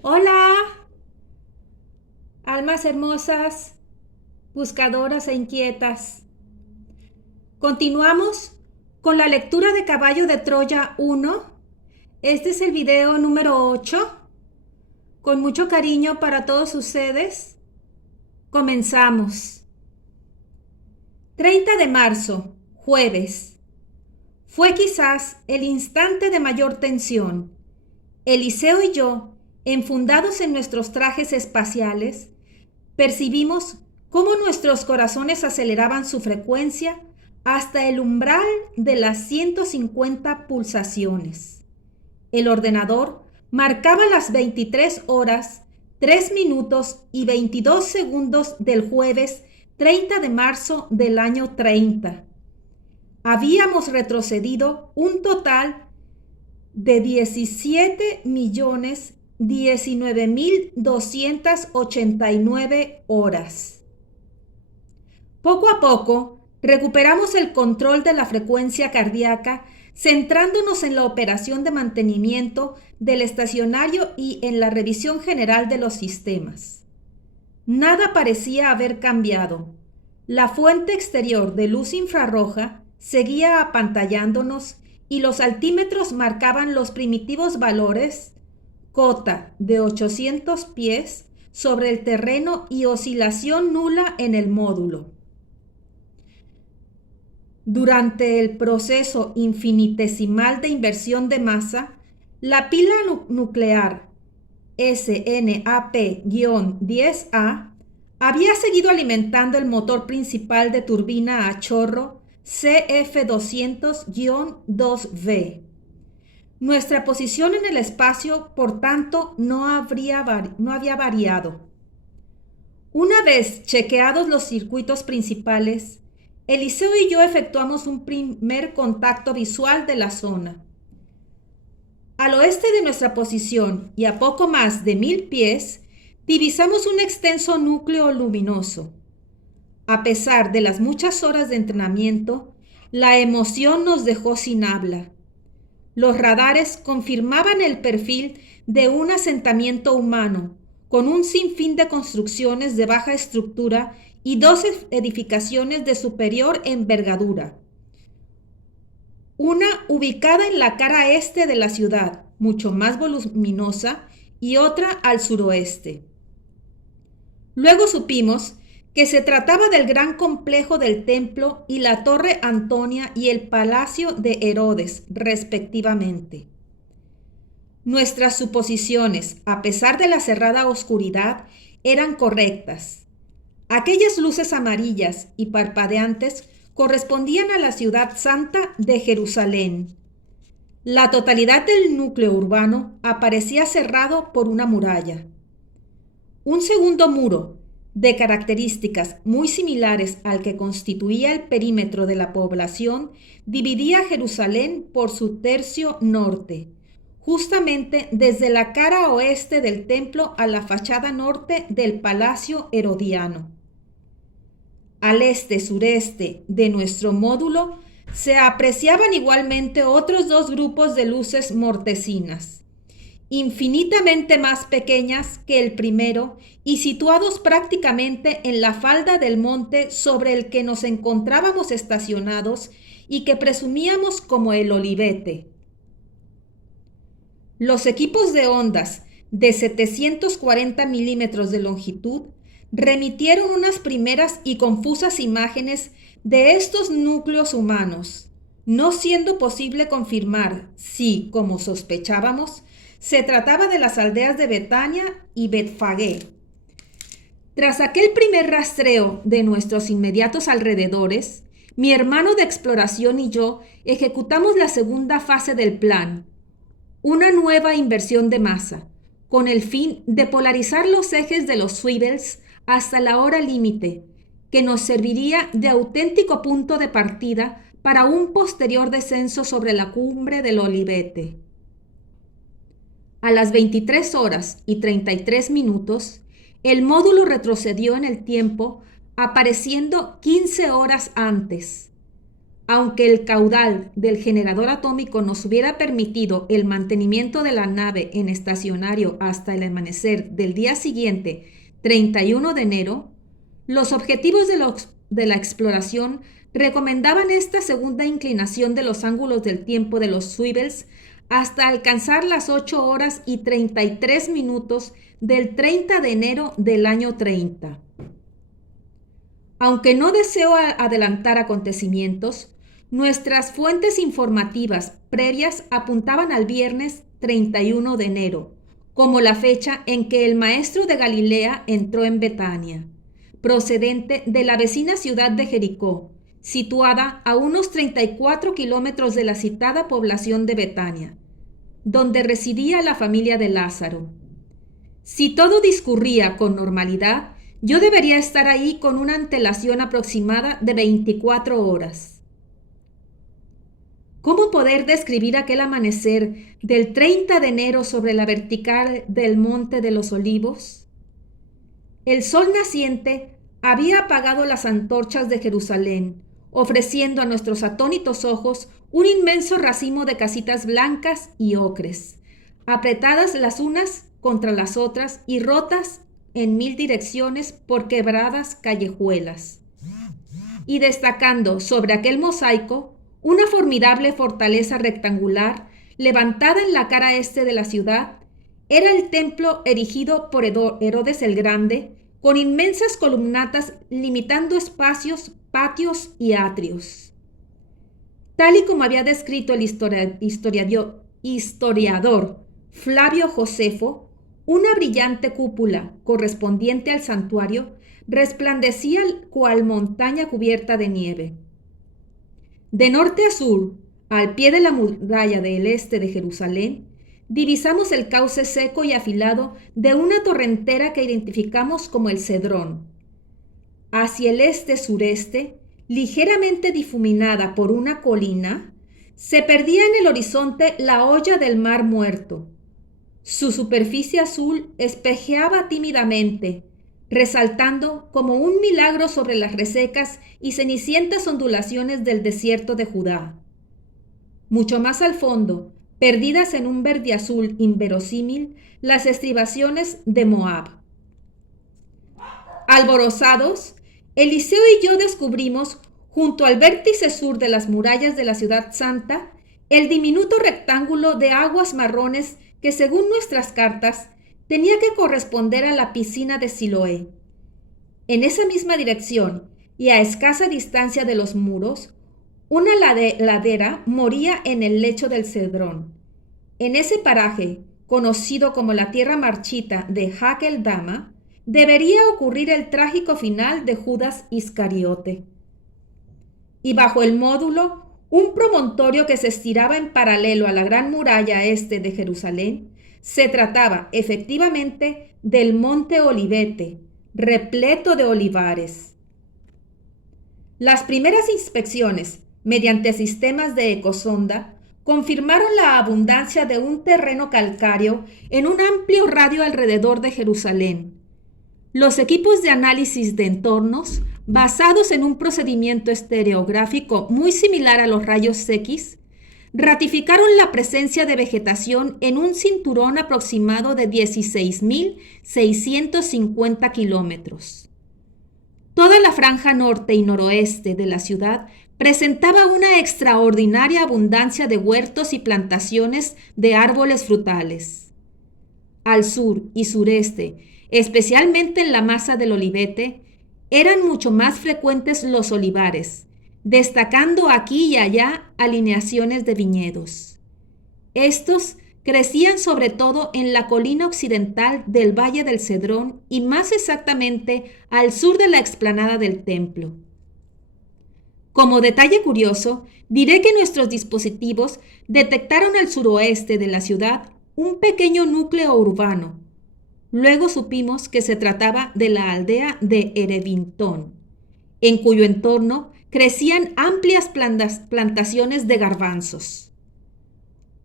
Hola, almas hermosas, buscadoras e inquietas. Continuamos con la lectura de Caballo de Troya 1. Este es el video número 8. Con mucho cariño para todos ustedes. Comenzamos. 30 de marzo, jueves. Fue quizás el instante de mayor tensión. Eliseo y yo, enfundados en nuestros trajes espaciales, percibimos cómo nuestros corazones aceleraban su frecuencia hasta el umbral de las 150 pulsaciones. El ordenador marcaba las 23 horas, 3 minutos y 22 segundos del jueves 30 de marzo del año 30. Habíamos retrocedido un total de 17.019.289 horas. Poco a poco, recuperamos el control de la frecuencia cardíaca, centrándonos en la operación de mantenimiento del estacionario y en la revisión general de los sistemas. Nada parecía haber cambiado. La fuente exterior de luz infrarroja seguía apantallándonos y los altímetros marcaban los primitivos valores, cota de 800 pies sobre el terreno y oscilación nula en el módulo. Durante el proceso infinitesimal de inversión de masa, la pila nuclear SNAP-10A había seguido alimentando el motor principal de turbina a chorro CF200-2V. Nuestra posición en el espacio, por tanto, no había variado. Una vez chequeados los circuitos principales, Eliseo y yo efectuamos un primer contacto visual de la zona. Al oeste de nuestra posición y a poco más de 1000 pies, divisamos un extenso núcleo luminoso. A pesar de las muchas horas de entrenamiento, la emoción nos dejó sin habla. Los radares confirmaban el perfil de un asentamiento humano, con un sinfín de construcciones de baja estructura y 2 edificaciones de superior envergadura. Una ubicada en la cara este de la ciudad, mucho más voluminosa, y otra al suroeste. Luego supimos que se trataba del gran complejo del templo y la Torre Antonia y el Palacio de Herodes, respectivamente. Nuestras suposiciones, a pesar de la cerrada oscuridad, eran correctas. Aquellas luces amarillas y parpadeantes correspondían a la ciudad santa de Jerusalén. La totalidad del núcleo urbano aparecía cerrado por una muralla. Un segundo muro, de características muy similares al que constituía el perímetro de la población, dividía Jerusalén por su tercio norte, justamente desde la cara oeste del templo a la fachada norte del Palacio Herodiano. Al este-sureste de nuestro módulo se apreciaban igualmente otros 2 grupos de luces mortecinas, infinitamente más pequeñas que el primero y situados prácticamente en la falda del monte sobre el que nos encontrábamos estacionados y que presumíamos como el Olivete. Los equipos de ondas de 740 milímetros de longitud remitieron unas primeras y confusas imágenes de estos núcleos humanos, no siendo posible confirmar si, como sospechábamos, se trataba de las aldeas de Betania y Betfagé. Tras aquel primer rastreo de nuestros inmediatos alrededores, mi hermano de exploración y yo ejecutamos la segunda fase del plan, una nueva inversión de masa, con el fin de polarizar los ejes de los swivels hasta la hora límite, que nos serviría de auténtico punto de partida para un posterior descenso sobre la cumbre del Olivete. A las 23 horas y 33 minutos, el módulo retrocedió en el tiempo, apareciendo 15 horas antes. aunque el caudal del generador atómico nos hubiera permitido el mantenimiento de la nave en estacionario hasta el amanecer del día siguiente, 31 de enero, los objetivos de la exploración recomendaban esta segunda inclinación de los ángulos del tiempo de los swivels hasta alcanzar las 8 horas y 33 minutos del 30 de enero del año 30. Aunque no deseo adelantar acontecimientos, nuestras fuentes informativas previas apuntaban al viernes 31 de enero, como la fecha en que el maestro de Galilea entró en Betania, procedente de la vecina ciudad de Jericó, situada a unos 34 kilómetros de la citada población de Betania, donde residía la familia de Lázaro. Si todo discurría con normalidad, yo debería estar ahí con una antelación aproximada de 24 horas. ¿Cómo poder describir aquel amanecer del 30 de enero sobre la vertical del Monte de los Olivos? El sol naciente había apagado las antorchas de Jerusalén, ofreciendo a nuestros atónitos ojos un inmenso racimo de casitas blancas y ocres, apretadas las unas contra las otras y rotas en 1000 direcciones por quebradas callejuelas. Y destacando sobre aquel mosaico una formidable fortaleza rectangular levantada en la cara este de la ciudad, era el templo erigido por Herodes el Grande, con inmensas columnatas limitando espacios, patios y atrios. Tal y como había descrito el historiador Flavio Josefo, una brillante cúpula correspondiente al santuario resplandecía cual montaña cubierta de nieve. De norte a sur, al pie de la muralla del este de Jerusalén, divisamos el cauce seco y afilado de una torrentera que identificamos como el Cedrón. Hacia el este-sureste, ligeramente difuminada por una colina, se perdía en el horizonte la hoya del Mar Muerto. Su superficie azul espejeaba tímidamente, resaltando como un milagro sobre las resecas y cenicientas ondulaciones del desierto de Judá. Mucho más al fondo, perdidas en un verde azul inverosímil, las estribaciones de Moab. Alborozados, Eliseo y yo descubrimos, junto al vértice sur de las murallas de la ciudad santa, el diminuto rectángulo de aguas marrones que, según nuestras cartas, tenía que corresponder a la piscina de Siloé. En esa misma dirección y a escasa distancia de los muros, una ladera moría en el lecho del Cedrón. En ese paraje, conocido como la tierra marchita de Hakeldama, debería ocurrir el trágico final de Judas Iscariote. Y bajo el módulo, un promontorio que se estiraba en paralelo a la gran muralla este de Jerusalén, se trataba efectivamente del Monte Olivete, repleto de olivares. Las primeras inspecciones, mediante sistemas de ecosonda, confirmaron la abundancia de un terreno calcáreo en un amplio radio alrededor de Jerusalén. Los equipos de análisis de entornos, basados en un procedimiento estereográfico muy similar a los rayos X, ratificaron la presencia de vegetación en un cinturón aproximado de 16.650 kilómetros. Toda la franja norte y noroeste de la ciudad presentaba una extraordinaria abundancia de huertos y plantaciones de árboles frutales. Al sur y sureste, especialmente en la masa del Olivete, eran mucho más frecuentes los olivares, destacando aquí y allá alineaciones de viñedos. Estos crecían sobre todo en la colina occidental del Valle del Cedrón y más exactamente al sur de la explanada del templo. Como detalle curioso, diré que nuestros dispositivos detectaron al suroeste de la ciudad un pequeño núcleo urbano. Luego supimos que se trataba de la aldea de Erebintón, en cuyo entorno crecían amplias plantaciones de garbanzos.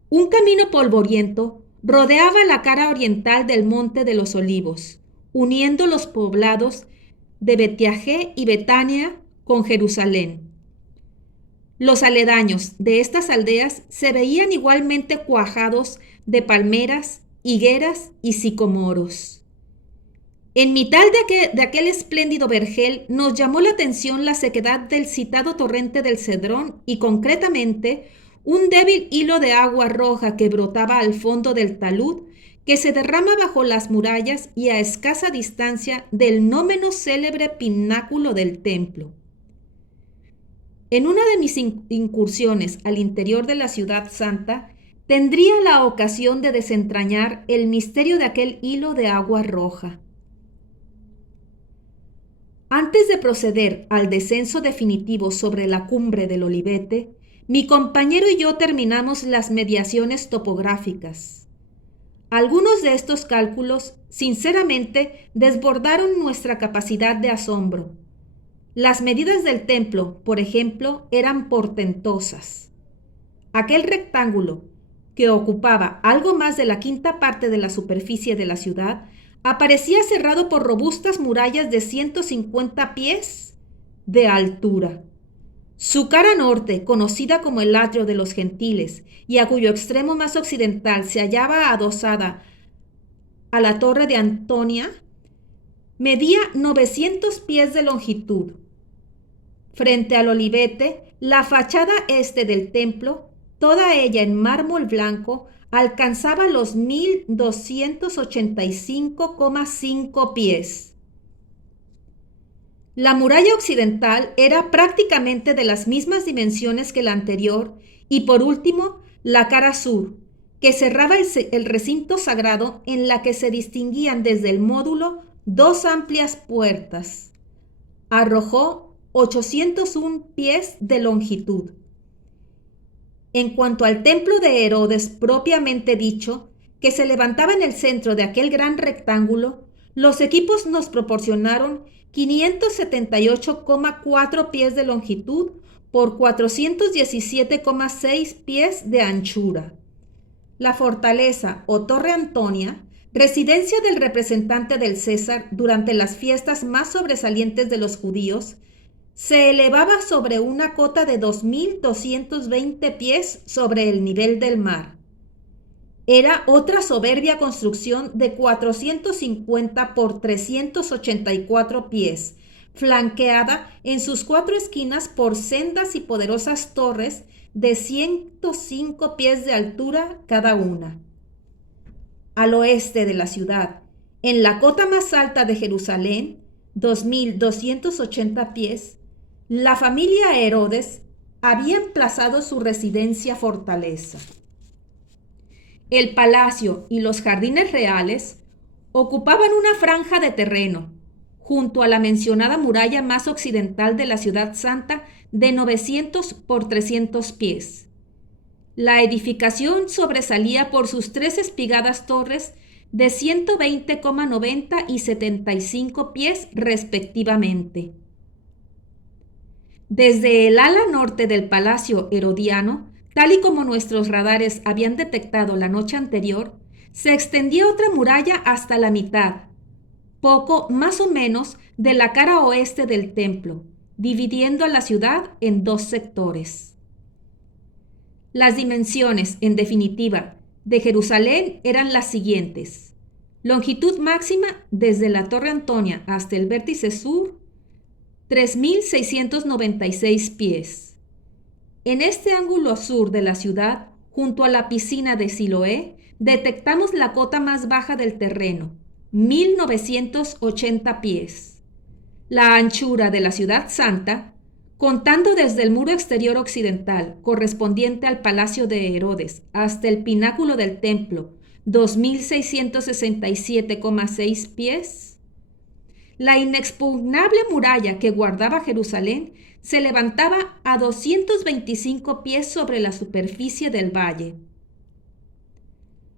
Un camino polvoriento rodeaba la cara oriental del Monte de los Olivos, uniendo los poblados de Betiajé y Betania con Jerusalén. Los aledaños de estas aldeas se veían igualmente cuajados de palmeras, higueras y sicomoros. En mitad de aquel espléndido vergel nos llamó la atención la sequedad del citado torrente del Cedrón y concretamente un débil hilo de agua roja que brotaba al fondo del talud que se derrama bajo las murallas y a escasa distancia del no menos célebre pináculo del templo. En una de mis incursiones al interior de la ciudad santa, tendría la ocasión de desentrañar el misterio de aquel hilo de agua roja. Antes de proceder al descenso definitivo sobre la cumbre del Olivete, mi compañero y yo terminamos las mediaciones topográficas. Algunos de estos cálculos, sinceramente, desbordaron nuestra capacidad de asombro. Las medidas del templo, por ejemplo, eran portentosas. Aquel rectángulo, que ocupaba algo más de la quinta parte de la superficie de la ciudad, aparecía cerrado por robustas murallas de 150 pies de altura. Su cara norte, conocida como el atrio de los gentiles, y a cuyo extremo más occidental se hallaba adosada a la torre de Antonia, medía 900 pies de longitud. Frente al Olivete, la fachada este del templo, toda ella en mármol blanco, alcanzaba los 1285,5 pies. La muralla occidental era prácticamente de las mismas dimensiones que la anterior y por último la cara sur, que cerraba el recinto sagrado en la que se distinguían desde el módulo dos amplias puertas. Arrojó 801 pies de longitud. En cuanto al templo de Herodes propiamente dicho, que se levantaba en el centro de aquel gran rectángulo, los equipos nos proporcionaron 578,4 pies de longitud por 417,6 pies de anchura. La fortaleza o Torre Antonia, residencia del representante del César durante las fiestas más sobresalientes de los judíos, se elevaba sobre una cota de 2.220 pies sobre el nivel del mar. Era otra soberbia construcción de 450 por 384 pies, flanqueada en sus cuatro esquinas por sendas y poderosas torres de 105 pies de altura cada una. Al oeste de la ciudad, en la cota más alta de Jerusalén, 2.280 pies, la familia Herodes había emplazado su residencia fortaleza. El palacio y los jardines reales ocupaban una franja de terreno junto a la mencionada muralla más occidental de la ciudad santa de 900 por 300 pies. La edificación sobresalía por sus tres espigadas torres de 120,90 y 75 pies respectivamente. Desde el ala norte del Palacio Herodiano, tal y como nuestros radares habían detectado la noche anterior, se extendía otra muralla hasta la mitad, poco más o menos de la cara oeste del templo, dividiendo a la ciudad en dos sectores. Las dimensiones, en definitiva, de Jerusalén eran las siguientes. Longitud máxima desde la Torre Antonia hasta el vértice sur, 3.696 pies. En este ángulo sur de la ciudad, junto a la piscina de Siloé, detectamos la cota más baja del terreno, 1.980 pies. La anchura de la ciudad santa, contando desde el muro exterior occidental correspondiente al palacio de Herodes hasta el pináculo del templo, 2.667,6 pies. La inexpugnable muralla que guardaba Jerusalén se levantaba a 225 pies sobre la superficie del valle.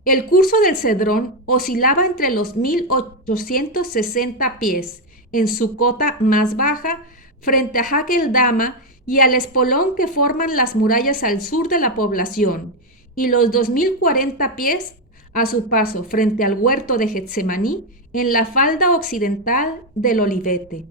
El curso del Cedrón oscilaba entre los 1.860 pies en su cota más baja frente a Hakeldama y al espolón que forman las murallas al sur de la población, y los 2.040 pies a su paso frente al huerto de Getsemaní en la falda occidental del Olivete.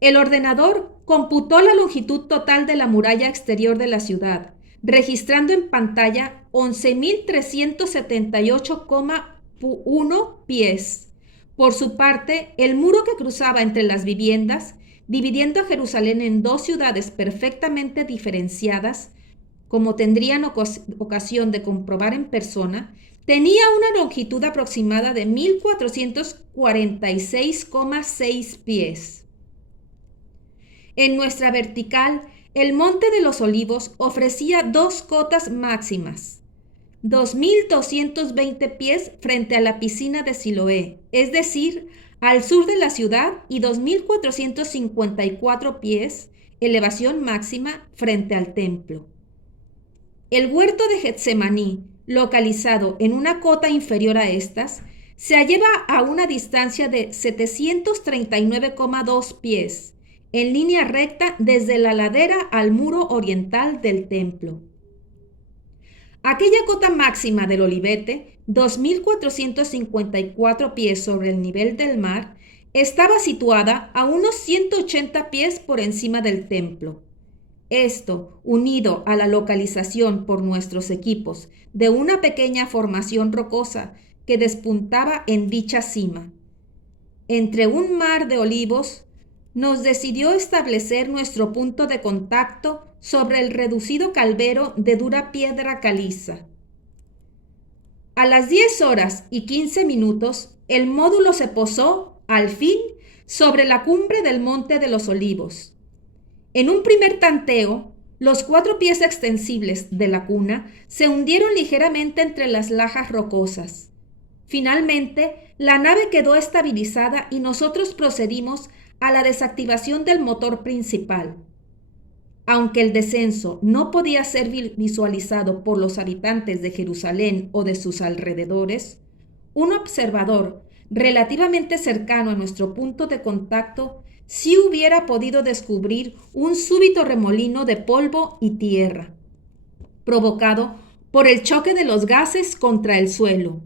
El ordenador computó la longitud total de la muralla exterior de la ciudad, registrando en pantalla 11.378,1 pies. Por su parte, el muro que cruzaba entre las viviendas, dividiendo a Jerusalén en dos ciudades perfectamente diferenciadas, como tendrían ocasión de comprobar en persona, tenía una longitud aproximada de 1.446,6 pies. En nuestra vertical, el Monte de los Olivos ofrecía dos cotas máximas, 2.220 pies frente a la piscina de Siloé, es decir, al sur de la ciudad, y 2.454 pies, elevación máxima, frente al templo. El huerto de Getsemaní, localizado en una cota inferior a estas, se hallaba a una distancia de 739,2 pies, en línea recta desde la ladera al muro oriental del templo. Aquella cota máxima del Olivete, 2.454 pies sobre el nivel del mar, estaba situada a unos 180 pies por encima del templo. Esto, unido a la localización por nuestros equipos de una pequeña formación rocosa que despuntaba en dicha cima, entre un mar de olivos, nos decidió establecer nuestro punto de contacto sobre el reducido calvero de dura piedra caliza. A las 10:15, el módulo se posó, al fin, sobre la cumbre del Monte de los Olivos. En un primer tanteo, los 4 pies extensibles de la cuna se hundieron ligeramente entre las lajas rocosas. Finalmente, la nave quedó estabilizada y nosotros procedimos a la desactivación del motor principal. Aunque el descenso no podía ser visualizado por los habitantes de Jerusalén o de sus alrededores, un observador relativamente cercano a nuestro punto de contacto sí hubiera podido descubrir un súbito remolino de polvo y tierra, provocado por el choque de los gases contra el suelo,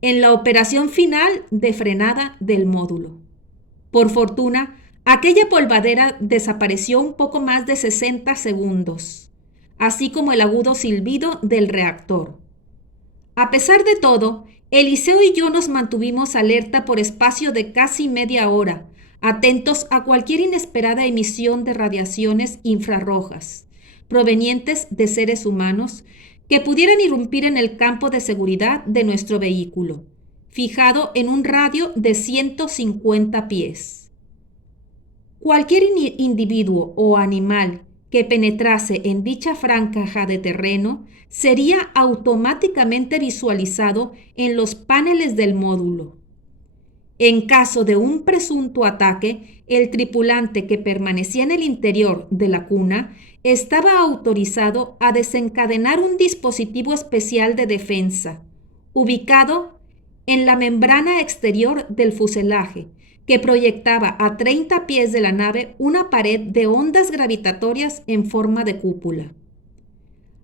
en la operación final de frenada del módulo. Por fortuna, aquella polvadera desapareció un poco más de 60 segundos, así como el agudo silbido del reactor. A pesar de todo, Eliseo y yo nos mantuvimos alerta por espacio de casi media hora, atentos a cualquier inesperada emisión de radiaciones infrarrojas, provenientes de seres humanos, que pudieran irrumpir en el campo de seguridad de nuestro vehículo, fijado en un radio de 150 pies. Cualquier individuo o animal que penetrase en dicha franja de terreno sería automáticamente visualizado en los paneles del módulo. En caso de un presunto ataque, el tripulante que permanecía en el interior de la cuna estaba autorizado a desencadenar un dispositivo especial de defensa, ubicado en la membrana exterior del fuselaje, que proyectaba a 30 pies de la nave una pared de ondas gravitatorias en forma de cúpula.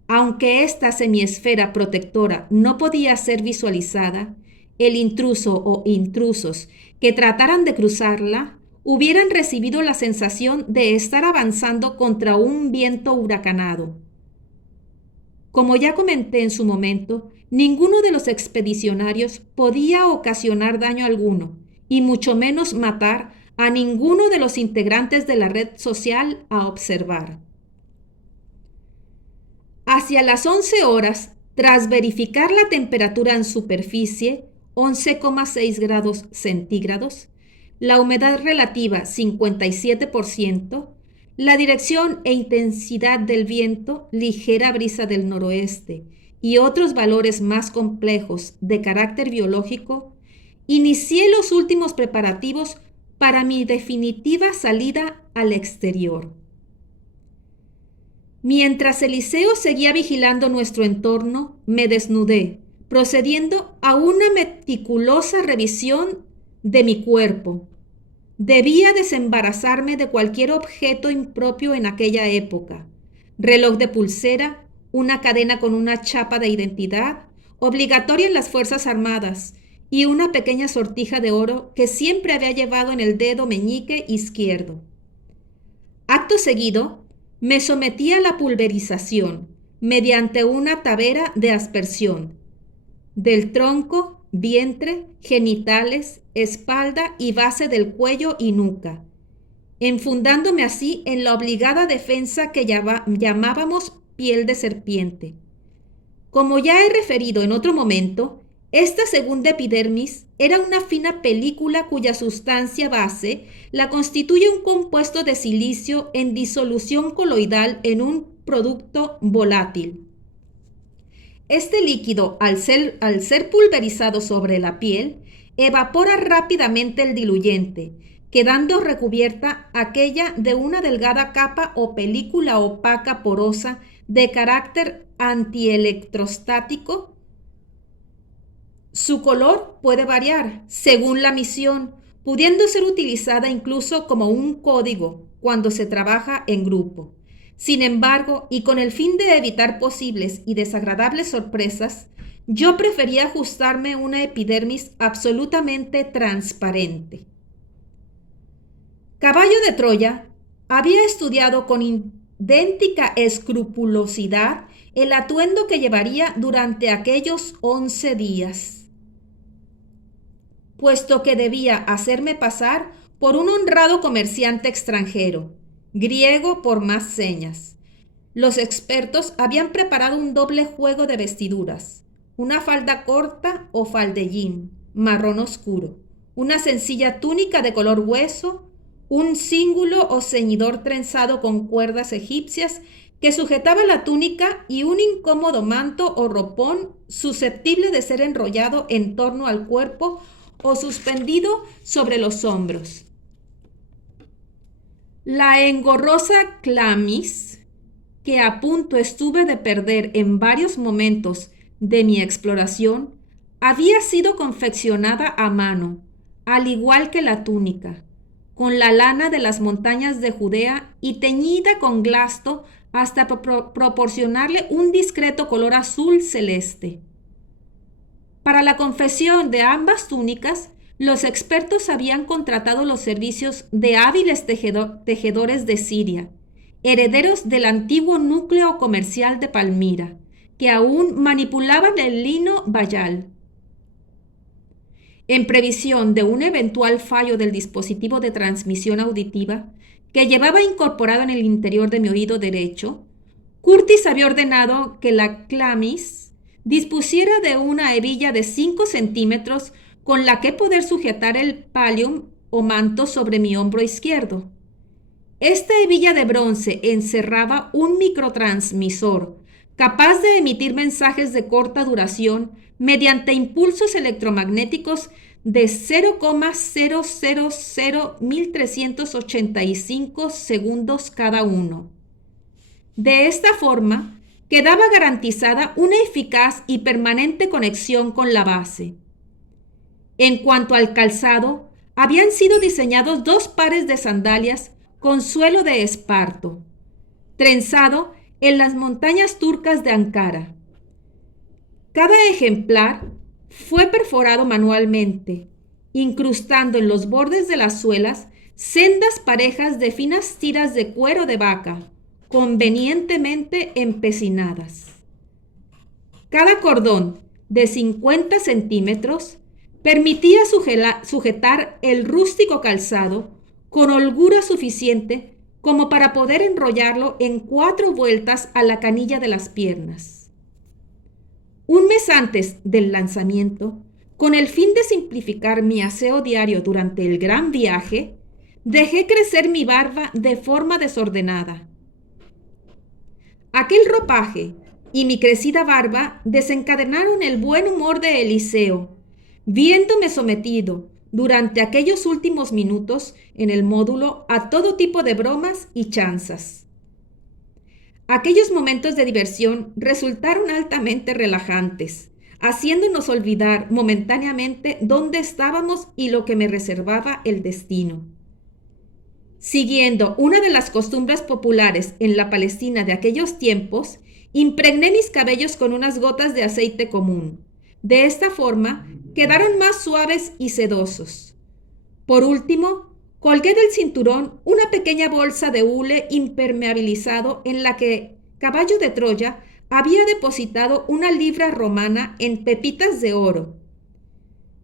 Aunque esta semiesfera protectora no podía ser visualizada, el intruso o intrusos que trataran de cruzarla hubieran recibido la sensación de estar avanzando contra un viento huracanado. Como ya comenté en su momento, ninguno de los expedicionarios podía ocasionar daño alguno, y mucho menos matar a ninguno de los integrantes de la red social a observar. Hacia las 11 horas, tras verificar la temperatura en superficie, 11,6 grados centígrados, la humedad relativa 57%, la dirección e intensidad del viento, ligera brisa del noroeste y otros valores más complejos de carácter biológico, inicié los últimos preparativos para mi definitiva salida al exterior. Mientras Eliseo seguía vigilando nuestro entorno, me desnudé, procediendo a una meticulosa revisión de mi cuerpo. Debía desembarazarme de cualquier objeto impropio en aquella época: reloj de pulsera, una cadena con una chapa de identidad, obligatoria en las Fuerzas Armadas, y una pequeña sortija de oro que siempre había llevado en el dedo meñique izquierdo. Acto seguido, me sometí a la pulverización mediante una tabera de aspersión del tronco, vientre, genitales, espalda y base del cuello y nuca, enfundándome así en la obligada defensa que llamábamos piel de serpiente. Como ya he referido en otro momento, esta segunda epidermis era una fina película cuya sustancia base la constituye un compuesto de silicio en disolución coloidal en un producto volátil. Este líquido, al ser pulverizado sobre la piel, evapora rápidamente el diluyente, quedando recubierta aquella de una delgada capa o película opaca porosa de carácter antielectrostático. Su color puede variar según la misión, pudiendo ser utilizada incluso como un código cuando se trabaja en grupo. Sin embargo, y con el fin de evitar posibles y desagradables sorpresas, yo prefería ajustarme una epidermis absolutamente transparente. Caballo de Troya había estudiado con idéntica escrupulosidad el atuendo que llevaría durante aquellos 11 días, puesto que debía hacerme pasar por un honrado comerciante extranjero, griego por más señas. Los expertos habían preparado un doble juego de vestiduras, una falda corta o faldellín, marrón oscuro, una sencilla túnica de color hueso, un cíngulo o ceñidor trenzado con cuerdas egipcias que sujetaba la túnica y un incómodo manto o ropón susceptible de ser enrollado en torno al cuerpo o suspendido sobre los hombros. La engorrosa clamis, que a punto estuve de perder en varios momentos de mi exploración, había sido confeccionada a mano, al igual que la túnica, con la lana de las montañas de Judea y teñida con glasto hasta proporcionarle un discreto color azul celeste. Para la confección de ambas túnicas, los expertos habían contratado los servicios de hábiles tejedores de Siria, herederos del antiguo núcleo comercial de Palmira, que aún manipulaban el lino bayal. En previsión de un eventual fallo del dispositivo de transmisión auditiva que llevaba incorporado en el interior de mi oído derecho, Curtis había ordenado que la clamis dispusiera de una hebilla de 5 centímetros con la que poder sujetar el pallium o manto sobre mi hombro izquierdo. Esta hebilla de bronce encerraba un microtransmisor capaz de emitir mensajes de corta duración mediante impulsos electromagnéticos de 0,000185 segundos cada uno. De esta forma, quedaba garantizada una eficaz y permanente conexión con la base. En cuanto al calzado, habían sido diseñados 2 pares de sandalias con suelo de esparto, trenzado en las montañas turcas de Ankara. Cada ejemplar fue perforado manualmente, incrustando en los bordes de las suelas sendas parejas de finas tiras de cuero de vaca, convenientemente empecinadas. Cada cordón de 50 centímetros permitía sujetar el rústico calzado con holgura suficiente como para poder enrollarlo en 4 vueltas a la canilla de las piernas. Un mes antes del lanzamiento, con el fin de simplificar mi aseo diario durante el gran viaje, dejé crecer mi barba de forma desordenada. Aquel ropaje y mi crecida barba desencadenaron el buen humor de Eliseo, viéndome sometido durante aquellos últimos minutos en el módulo a todo tipo de bromas y chanzas. Aquellos momentos de diversión resultaron altamente relajantes, haciéndonos olvidar momentáneamente dónde estábamos y lo que me reservaba el destino. Siguiendo una de las costumbres populares en la Palestina de aquellos tiempos, impregné mis cabellos con unas gotas de aceite común. De esta forma, quedaron más suaves y sedosos. Por último, Colgué del cinturón una pequeña bolsa de hule impermeabilizado en la que Caballo de Troya había depositado una libra romana en pepitas de oro.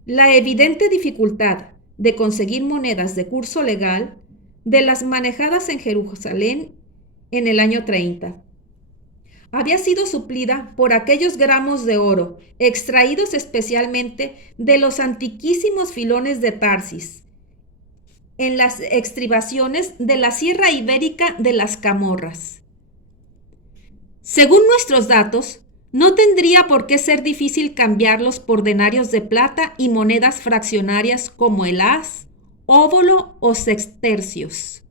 La evidente dificultad de conseguir monedas de curso legal de las manejadas en Jerusalén en el año 30 había sido suplida por aquellos gramos de oro extraídos especialmente de los antiquísimos filones de Tarsis en las estribaciones de la Sierra Ibérica de las Camorras. Según nuestros datos, no tendría por qué ser difícil cambiarlos por denarios de plata y monedas fraccionarias como el as, óbolo o sextercios.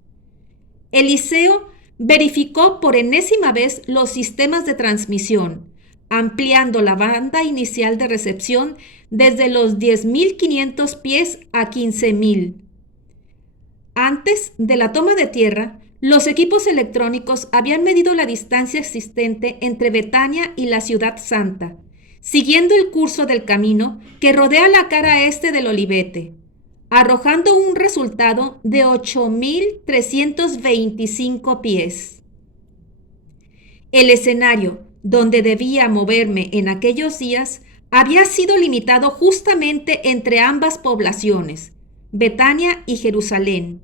Eliseo verificó por enésima vez los sistemas de transmisión, ampliando la banda inicial de recepción desde los 10.500 pies a 15.000. Antes de la toma de tierra, los equipos electrónicos habían medido la distancia existente entre Betania y la Ciudad Santa, siguiendo el curso del camino que rodea la cara este del Olivete, arrojando un resultado de 8.325 pies. El escenario donde debía moverme en aquellos días había sido limitado justamente entre ambas poblaciones, Betania y Jerusalén,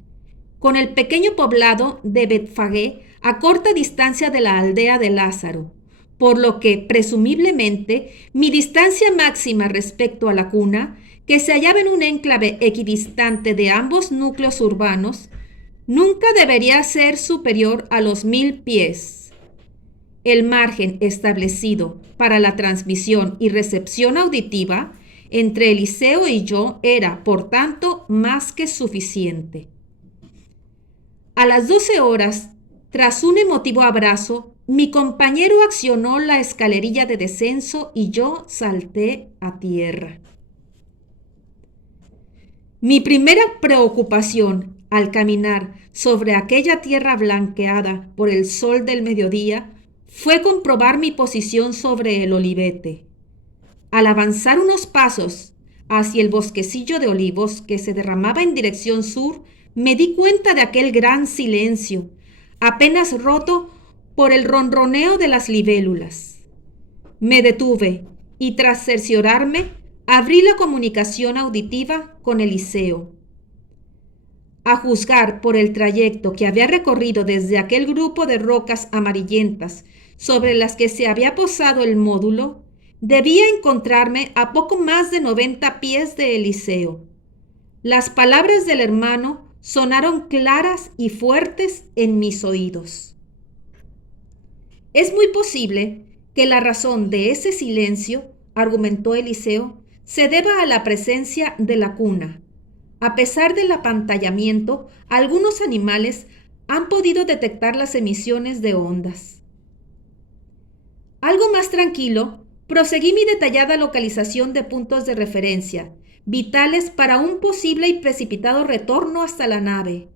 con el pequeño poblado de Betfagé a corta distancia de la aldea de Lázaro, por lo que, presumiblemente, mi distancia máxima respecto a la cuna, que se hallaba en un enclave equidistante de ambos núcleos urbanos, nunca debería ser superior a los 1.000 pies. El margen establecido para la transmisión y recepción auditiva entre Eliseo y yo era, por tanto, más que suficiente. A las 12 horas, tras un emotivo abrazo, mi compañero accionó la escalerilla de descenso y yo salté a tierra. Mi primera preocupación al caminar sobre aquella tierra blanqueada por el sol del mediodía fue comprobar mi posición sobre el Olivete. Al avanzar unos pasos hacia el bosquecillo de olivos que se derramaba en dirección sur, me di cuenta de aquel gran silencio, apenas roto por el ronroneo de las libélulas. Me detuve y tras cerciorarme, abrí la comunicación auditiva con Eliseo. A juzgar por el trayecto que había recorrido desde aquel grupo de rocas amarillentas sobre las que se había posado el módulo, debía encontrarme a poco más de 90 pies de Eliseo. Las palabras del hermano sonaron claras y fuertes en mis oídos. Es muy posible que la razón de ese silencio, argumentó Eliseo, se deba a la presencia de la cuna. A pesar del apantallamiento, algunos animales han podido detectar las emisiones de ondas. Algo más tranquilo, proseguí mi detallada localización de puntos de referencia, vitales para un posible y precipitado retorno hasta la nave.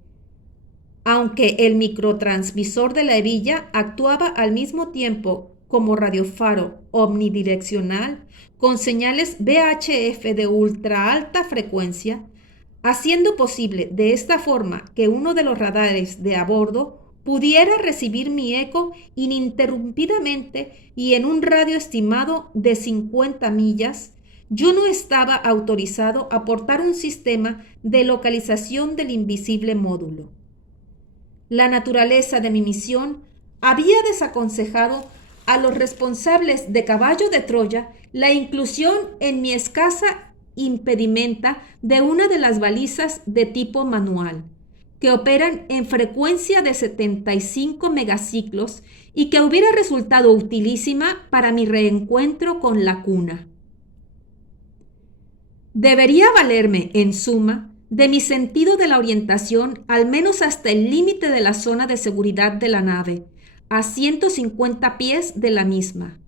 Aunque el microtransmisor de la hebilla actuaba al mismo tiempo como radiofaro omnidireccional con señales VHF de ultra alta frecuencia, haciendo posible de esta forma que uno de los radares de a bordo pudiera recibir mi eco ininterrumpidamente y en un radio estimado de 50 millas, yo no estaba autorizado a portar un sistema de localización del invisible módulo. La naturaleza de mi misión había desaconsejado a los responsables de Caballo de Troya la inclusión en mi escasa impedimenta de una de las balizas de tipo manual, que operan en frecuencia de 75 megaciclos y que hubiera resultado utilísima para mi reencuentro con la cuna. Debería valerme, en suma, de mi sentido de la orientación al menos hasta el límite de la zona de seguridad de la nave, a 150 pies de la misma.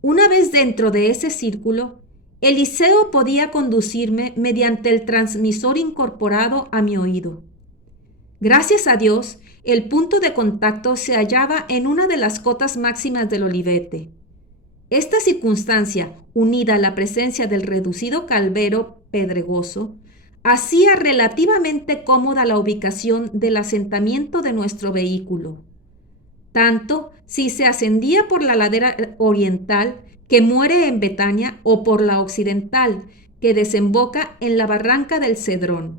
Una vez dentro de ese círculo, Eliseo podía conducirme mediante el transmisor incorporado a mi oído. Gracias a Dios, el punto de contacto se hallaba en una de las cotas máximas del Olivete. Esta circunstancia, unida a la presencia del reducido calvero pedregoso, hacía relativamente cómoda la ubicación del asentamiento de nuestro vehículo, tanto si se ascendía por la ladera oriental, que muere en Betania, o por la occidental, que desemboca en la barranca del Cedrón.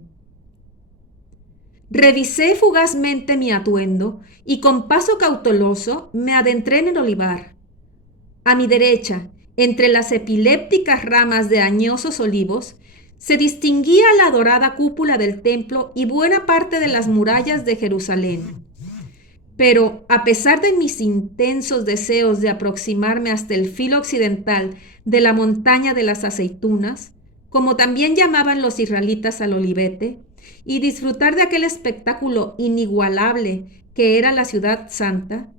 Revisé fugazmente mi atuendo y con paso cauteloso me adentré en el olivar. A mi derecha, entre las epilépticas ramas de añosos olivos, se distinguía la dorada cúpula del templo y buena parte de las murallas de Jerusalén. Pero, a pesar de mis intensos deseos de aproximarme hasta el filo occidental de la montaña de las aceitunas, como también llamaban los israelitas al olivete, y disfrutar de aquel espectáculo inigualable que era la ciudad santa,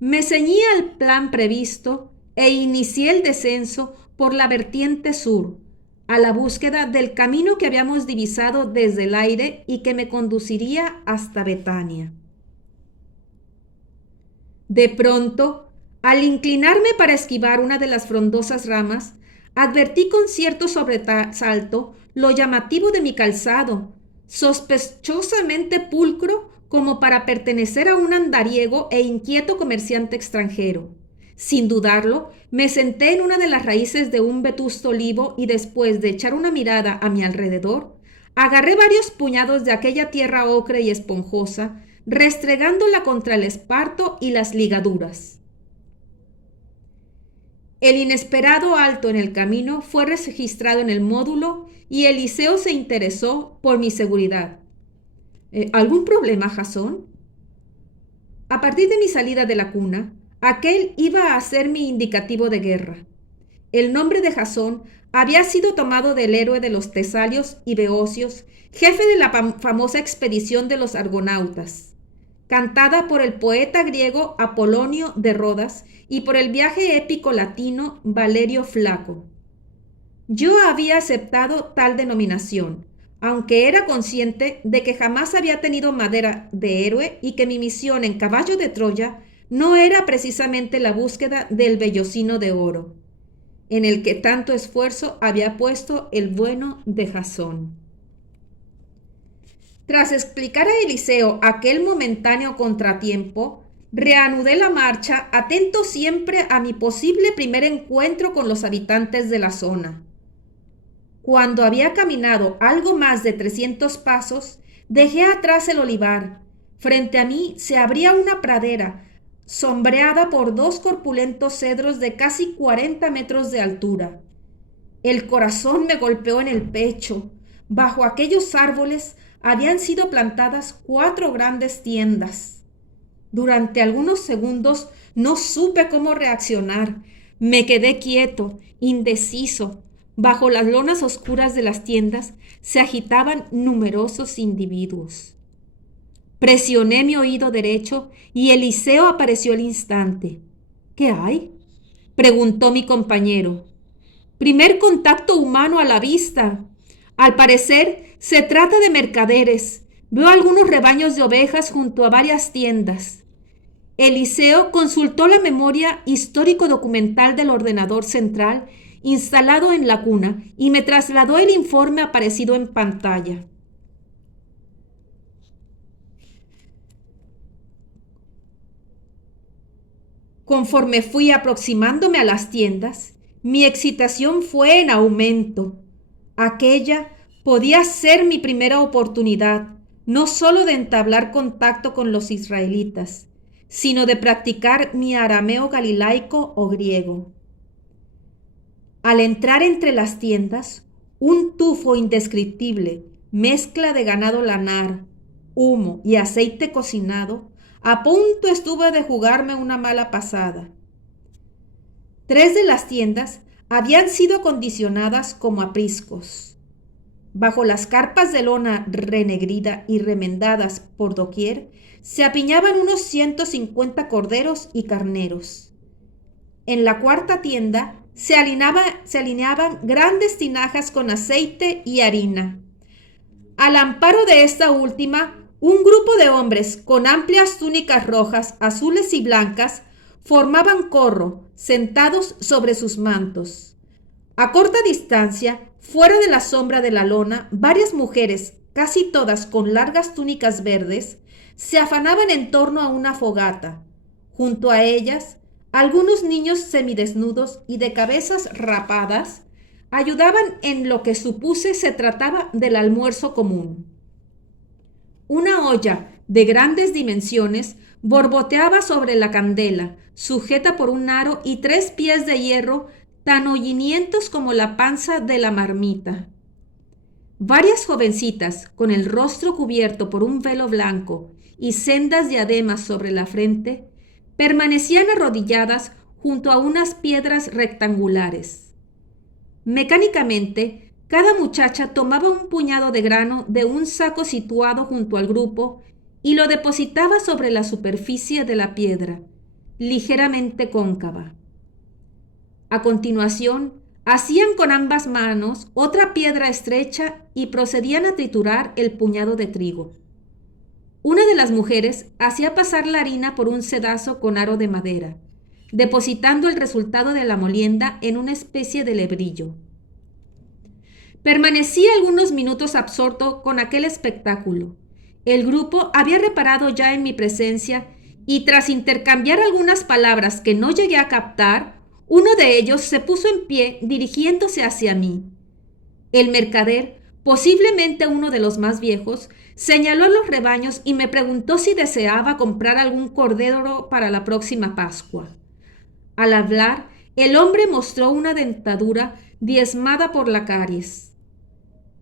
me ceñí al plan previsto e inicié el descenso por la vertiente sur, a la búsqueda del camino que habíamos divisado desde el aire y que me conduciría hasta Betania. De pronto, al inclinarme para esquivar una de las frondosas ramas, advertí con cierto sobresalto lo llamativo de mi calzado, sospechosamente pulcro como para pertenecer a un andariego e inquieto comerciante extranjero. Sin dudarlo, me senté en una de las raíces de un vetusto olivo y después de echar una mirada a mi alrededor, agarré varios puñados de aquella tierra ocre y esponjosa, restregándola contra el esparto y las ligaduras. El inesperado alto en el camino fue registrado en el módulo y Eliseo se interesó por mi seguridad. ¿Algún problema, Jasón? A partir de mi salida de la cuna, aquel iba a ser mi indicativo de guerra. El nombre de Jasón había sido tomado del héroe de los tesalios y beocios, jefe de la famosa expedición de los argonautas, cantada por el poeta griego Apolonio de Rodas y por el viaje épico latino Valerio Flaco. Yo había aceptado tal denominación, aunque era consciente de que jamás había tenido madera de héroe y que mi misión en Caballo de Troya no era precisamente la búsqueda del vellocino de oro, en el que tanto esfuerzo había puesto el bueno de Jasón. Tras explicar a Eliseo aquel momentáneo contratiempo, reanudé la marcha, atento siempre a mi posible primer encuentro con los habitantes de la zona. Cuando había caminado algo más de 300 pasos, dejé atrás el olivar. Frente a mí se abría una pradera, sombreada por 2 corpulentos cedros de casi 40 metros de altura. El corazón me golpeó en el pecho. Bajo aquellos árboles habían sido plantadas 4 grandes tiendas. Durante algunos segundos no supe cómo reaccionar. Me quedé quieto, indeciso. Bajo las lonas oscuras de las tiendas se agitaban numerosos individuos. Presioné mi oído derecho y Eliseo apareció al instante. ¿Qué hay?, preguntó mi compañero. Primer contacto humano a la vista. Al parecer, se trata de mercaderes. Veo algunos rebaños de ovejas junto a varias tiendas. Eliseo consultó la memoria histórico-documental del ordenador central instalado en la cuna y me trasladó el informe aparecido en pantalla. Conforme fui aproximándome a las tiendas, mi excitación fue en aumento. Aquella podía ser mi primera oportunidad, no solo de entablar contacto con los israelitas, sino de practicar mi arameo galilaico o griego. Al entrar entre las tiendas, un tufo indescriptible, mezcla de ganado lanar, humo y aceite cocinado, a punto estuve de jugarme una mala pasada. 3 de las tiendas habían sido acondicionadas como apriscos. Bajo las carpas de lona renegrida y remendadas por doquier, se apiñaban unos 150 corderos y carneros. En la 4ª tienda se alineaban grandes tinajas con aceite y harina. Al amparo de esta última, un grupo de hombres con amplias túnicas rojas, azules y blancas formaban corro, sentados sobre sus mantos. A corta distancia, Fuera de la sombra de la lona, varias mujeres, casi todas con largas túnicas verdes, se afanaban en torno a una fogata. Junto a ellas, algunos niños semidesnudos y de cabezas rapadas ayudaban en lo que supuse se trataba del almuerzo común. Una olla de grandes dimensiones borboteaba sobre la candela, sujeta por un aro y 3 pies de hierro tan hollinientos como la panza de la marmita. Varias jovencitas, con el rostro cubierto por un velo blanco y sendas diademas sobre la frente, permanecían arrodilladas junto a unas piedras rectangulares. Mecánicamente, cada muchacha tomaba un puñado de grano de un saco situado junto al grupo y lo depositaba sobre la superficie de la piedra, ligeramente cóncava. A continuación, hacían con ambas manos otra piedra estrecha y procedían a triturar el puñado de trigo. Una de las mujeres hacía pasar la harina por un sedazo con aro de madera, depositando el resultado de la molienda en una especie de lebrillo. Permanecí algunos minutos absorto con aquel espectáculo. El grupo había reparado ya en mi presencia y tras intercambiar algunas palabras que no llegué a captar, uno de ellos se puso en pie dirigiéndose hacia mí. El mercader, posiblemente uno de los más viejos, señaló los rebaños y me preguntó si deseaba comprar algún cordero para la próxima Pascua. Al hablar, el hombre mostró una dentadura diezmada por la caries.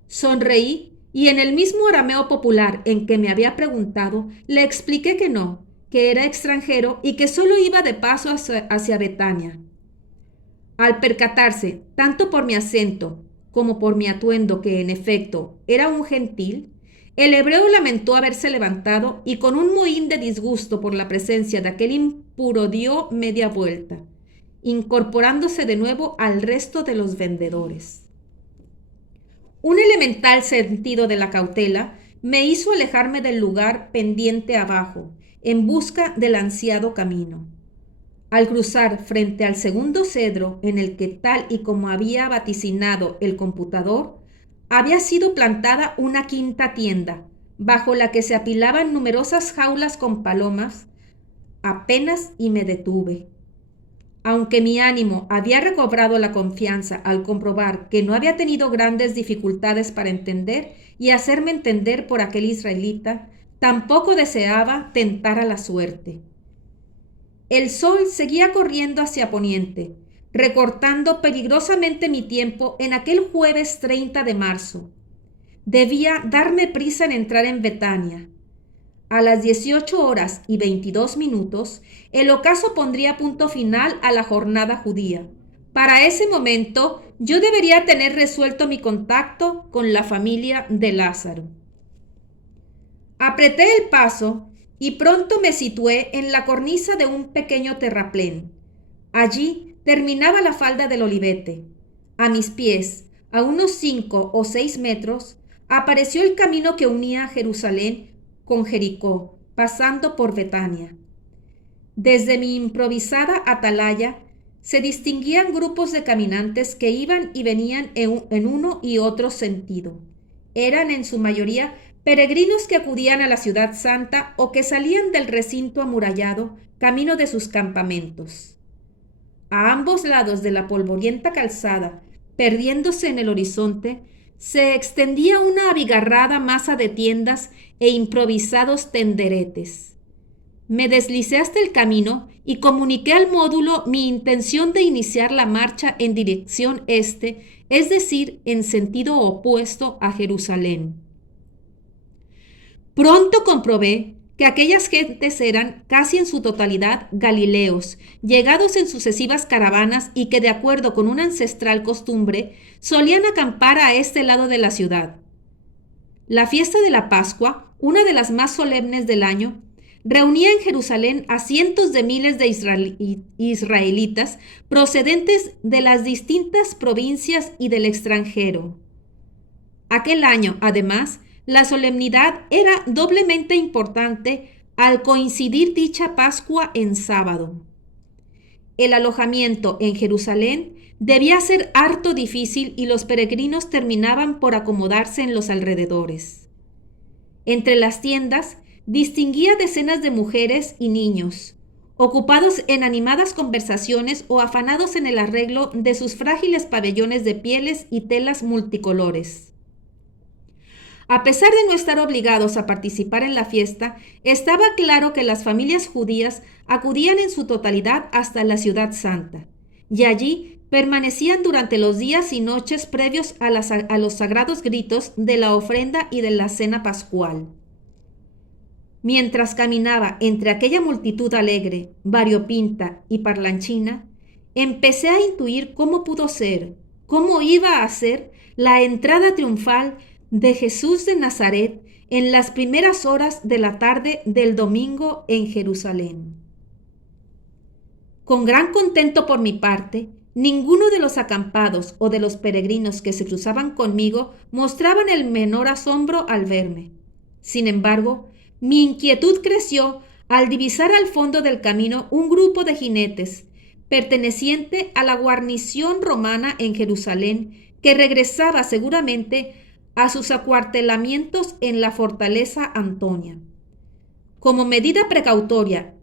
Sonreí y en el mismo arameo popular en que me había preguntado, le expliqué que no, que era extranjero y que solo iba de paso hacia Betania. Al percatarse, tanto por mi acento como por mi atuendo, que en efecto era un gentil, el hebreo lamentó haberse levantado y con un mohín de disgusto por la presencia de aquel impuro dio media vuelta, incorporándose de nuevo al resto de los vendedores. Un elemental sentido de la cautela me hizo alejarme del lugar pendiente abajo, en busca del ansiado camino. Al cruzar frente al segundo cedro en el que tal y como había vaticinado el computador, había sido plantada una quinta tienda, bajo la que se apilaban numerosas jaulas con palomas, apenas y me detuve. Aunque mi ánimo había recobrado la confianza al comprobar que no había tenido grandes dificultades para entender y hacerme entender por aquel israelita, tampoco deseaba tentar a la suerte. El sol seguía corriendo hacia poniente, recortando peligrosamente mi tiempo en aquel jueves 30 de marzo. Debía darme prisa en entrar en Betania. A las 18:22, el ocaso pondría punto final a la jornada judía. Para ese momento, yo debería tener resuelto mi contacto con la familia de Lázaro. Apreté el paso y pronto me situé en la cornisa de un pequeño terraplén. Allí terminaba la falda del Olivete. A mis pies, a unos 5 o 6 metros, apareció el camino que unía Jerusalén con Jericó, pasando por Betania. Desde mi improvisada atalaya se distinguían grupos de caminantes que iban y venían en uno y otro sentido. Eran en su mayoría peregrinos que acudían a la ciudad santa o que salían del recinto amurallado camino de sus campamentos. A ambos lados de la polvorienta calzada, perdiéndose en el horizonte, se extendía una abigarrada masa de tiendas e improvisados tenderetes. Me deslicé hasta el camino y comuniqué al módulo mi intención de iniciar la marcha en dirección este, es decir, en sentido opuesto a Jerusalén. Pronto comprobé que aquellas gentes eran casi en su totalidad galileos, llegados en sucesivas caravanas y que de acuerdo con una ancestral costumbre solían acampar a este lado de la ciudad. La fiesta de la Pascua, una de las más solemnes del año, reunía en Jerusalén a cientos de miles de israelitas procedentes de las distintas provincias y del extranjero. Aquel año, además, la solemnidad era doblemente importante al coincidir dicha Pascua en sábado. El alojamiento en Jerusalén Debía ser harto difícil y los peregrinos terminaban por acomodarse en los alrededores. Entre las tiendas distinguía decenas de mujeres y niños, ocupados en animadas conversaciones o afanados en el arreglo de sus frágiles pabellones de pieles y telas multicolores. A pesar de no estar obligados a participar en la fiesta, estaba claro que las familias judías acudían en su totalidad hasta la Ciudad Santa, y allí permanecían durante los días y noches previos a los sagrados gritos de la ofrenda y de la cena pascual. Mientras caminaba entre aquella multitud alegre, variopinta y parlanchina, empecé a intuir cómo pudo ser, cómo iba a ser la entrada triunfal de Jesús de Nazaret en las primeras horas de la tarde del domingo en Jerusalén. Con gran contento por mi parte, ninguno de los acampados o de los peregrinos que se cruzaban conmigo mostraban el menor asombro al verme. Sin embargo, mi inquietud creció al divisar al fondo del camino un grupo de jinetes, perteneciente a la guarnición romana en Jerusalén, que regresaba seguramente a sus acuartelamientos en la fortaleza Antonia. Como medida precautoria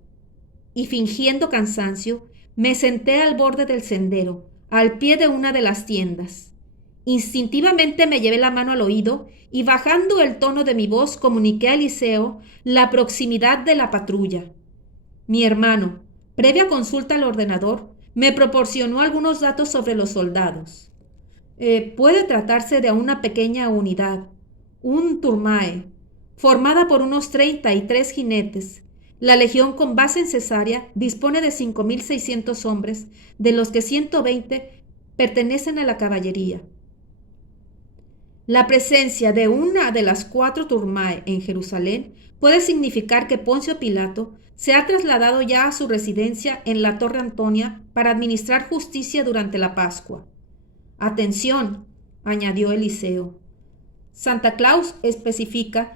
y fingiendo cansancio, me senté al borde del sendero, al pie de una de las tiendas. Instintivamente me llevé la mano al oído y bajando el tono de mi voz comuniqué a Eliseo la proximidad de la patrulla. Mi hermano, previa consulta al ordenador, me proporcionó algunos datos sobre los soldados. Puede tratarse de una pequeña unidad, un turmae, formada por unos 33 jinetes. La legión con base en Cesarea dispone de 5.600 hombres, de los que 120 pertenecen a la caballería. La presencia de una de las 4 turmae en Jerusalén puede significar que Poncio Pilato se ha trasladado ya a su residencia en la Torre Antonia para administrar justicia durante la Pascua. Atención, añadió Eliseo. Santa Claus especifica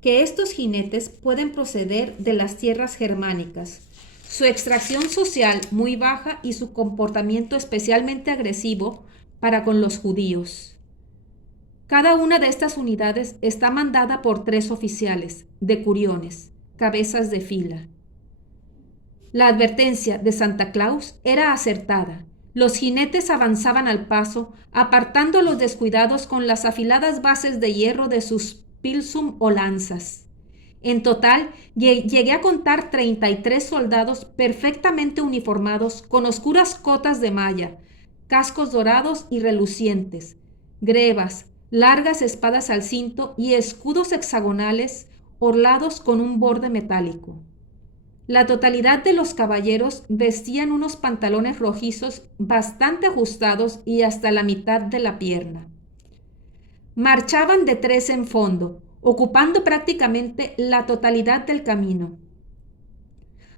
que estos jinetes pueden proceder de las tierras germánicas. Su extracción social muy baja y su comportamiento especialmente agresivo para con los judíos. Cada una de estas unidades está mandada por 3 oficiales, decuriones, cabezas de fila. La advertencia de Santa Claus era acertada. Los jinetes avanzaban al paso, apartando a los descuidados con las afiladas bases de hierro de sus pilsum o lanzas. En total, llegué a contar 33 soldados perfectamente uniformados con oscuras cotas de malla, cascos dorados y relucientes, grebas, largas espadas al cinto y escudos hexagonales orlados con un borde metálico. La totalidad de los caballeros vestían unos pantalones rojizos bastante ajustados y hasta la mitad de la pierna. Marchaban de 3 en fondo, ocupando prácticamente la totalidad del camino.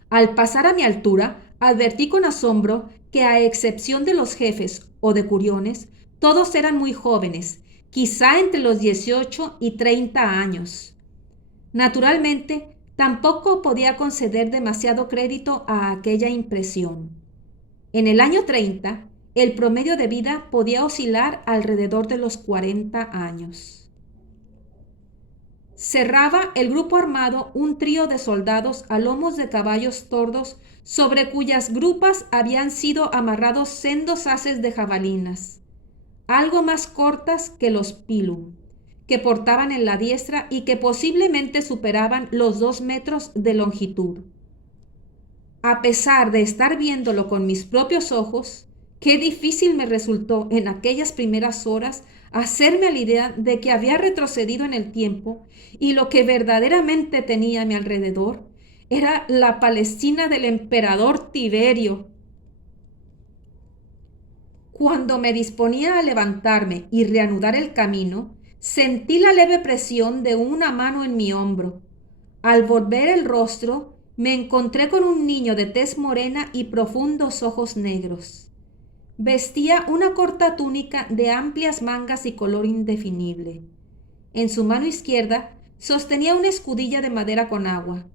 Al pasar a mi altura, advertí con asombro que, a excepción de los jefes o decuriones, todos eran muy jóvenes, quizá entre los 18 y 30 años. Naturalmente, tampoco podía conceder demasiado crédito a aquella impresión. En el año 30, el promedio de vida podía oscilar alrededor de los 40 años. Cerraba el grupo armado un trío de soldados a lomos de caballos tordos sobre cuyas grupas habían sido amarrados sendos haces de jabalinas, algo más cortas que los pilum, que portaban en la diestra y que posiblemente superaban los 2 metros de longitud. A pesar de estar viéndolo con mis propios ojos, qué difícil me resultó en aquellas primeras horas hacerme a la idea de que había retrocedido en el tiempo y lo que verdaderamente tenía a mi alrededor era la Palestina del emperador Tiberio. Cuando me disponía a levantarme y reanudar el camino, sentí la leve presión de una mano en mi hombro. Al volver el rostro, me encontré con un niño de tez morena y profundos ojos negros. Vestía una corta túnica de amplias mangas y color indefinible. En su mano izquierda sostenía una escudilla de madera con agua.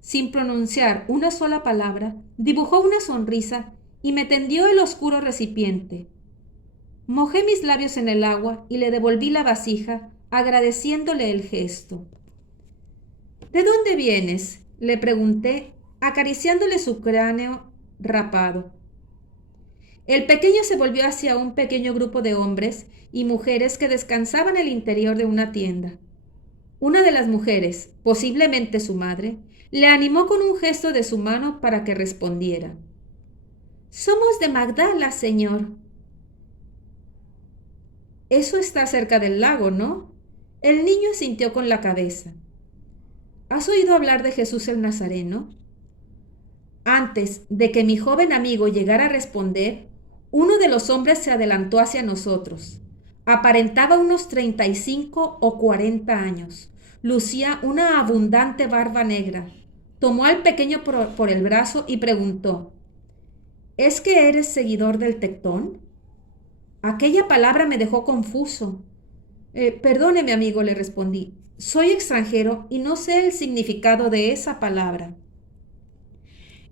Sin pronunciar una sola palabra, dibujó una sonrisa y me tendió el oscuro recipiente. Mojé mis labios en el agua y le devolví la vasija, agradeciéndole el gesto. ¿De dónde vienes?, le pregunté, acariciándole su cráneo rapado. El pequeño se volvió hacia un pequeño grupo de hombres y mujeres que descansaban en el interior de una tienda. Una de las mujeres, posiblemente su madre, le animó con un gesto de su mano para que respondiera. «Somos de Magdala, señor». «Eso está cerca del lago, ¿no?». El niño asintió con la cabeza. «¿Has oído hablar de Jesús el Nazareno?». Antes de que mi joven amigo llegara a responder, uno de los hombres se adelantó hacia nosotros. Aparentaba unos 35 o 40 años. Lucía una abundante barba negra. Tomó al pequeño por el brazo y preguntó, «¿Es que eres seguidor del Tectón?». Aquella palabra me dejó confuso. «Perdóneme, amigo», le respondí. «Soy extranjero y no sé el significado de esa palabra».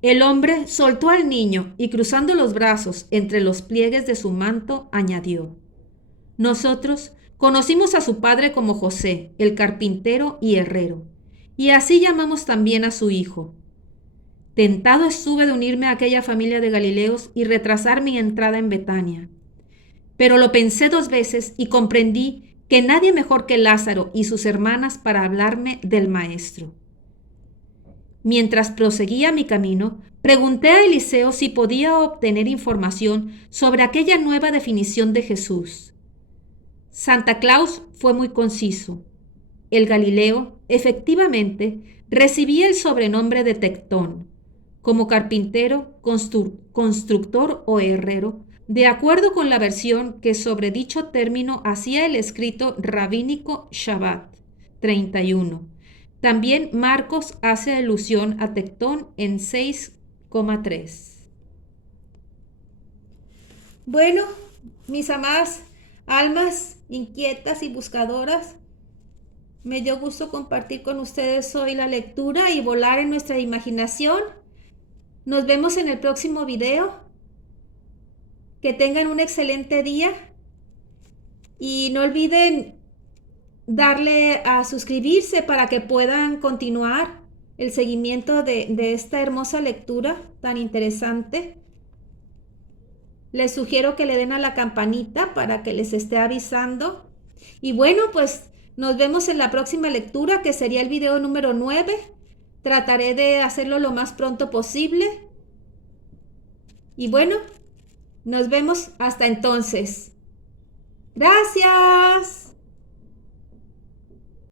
El hombre soltó al niño y cruzando los brazos entre los pliegues de su manto, añadió, «Nosotros conocimos a su padre como José, el carpintero y herrero, y así llamamos también a su hijo. Tentado estuve de unirme a aquella familia de Galileos y retrasar mi entrada en Betania. Pero lo pensé 2 veces y comprendí que nadie mejor que Lázaro y sus hermanas para hablarme del Maestro». Mientras proseguía mi camino, pregunté a Eliseo si podía obtener información sobre aquella nueva definición de Jesús. Santa Claus fue muy conciso. El Galileo, efectivamente, recibía el sobrenombre de Tectón, como carpintero, constructor o herrero, de acuerdo con la versión que sobre dicho término hacía el escrito rabínico Shabbat 31. También Marcos hace alusión a Tectón en 6,3. Bueno, mis amadas almas inquietas y buscadoras, me dio gusto compartir con ustedes hoy la lectura y volar en nuestra imaginación. Nos vemos en el próximo video. Que tengan un excelente día y no olviden darle a suscribirse para que puedan continuar el seguimiento de esta hermosa lectura tan interesante. Les sugiero que le den a la campanita para que les esté avisando. Y bueno, pues nos vemos en la próxima lectura, que sería el video número 9. Trataré de hacerlo lo más pronto posible. Y bueno, nos vemos hasta entonces. Gracias.